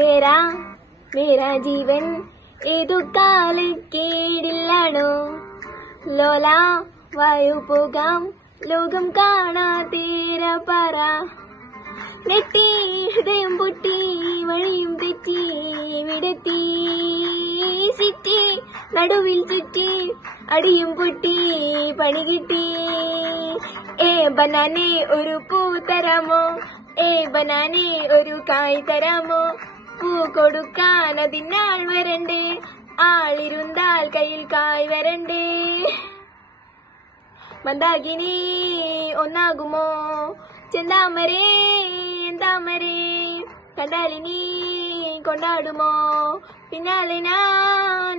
തേരാ മേരാ ജീവൻ ഏതു കാലക്കേടില്ലാണോ ലോല വായു പോകാം ലോകം കാണാ തേര പറ നെട്ടി ഹൃദയം പൊട്ടി വഴിയും തെറ്റി വിടത്തി സിറ്റി നടുവിൽ ചുറ്റി അടിയും പൊട്ടി പണി കിട്ടി ബനാനെ ഒരു പൂ തരാമോ ബനാനെ ഒരു കായ് തരാമോ പൂ കൊടുക്കാൻ അതിനാൾ വരണ്ടേ ആളിരുന്നാൽ കയ്യിൽ കായ് വരണ്ടേ മന്ദാകിനി ഒന്നാകുമോ ചെന്താമരേ എന്താമരേ കണ്ടാലിനി കൊണ്ടാടുമോ പിന്നാലെ ഞാൻ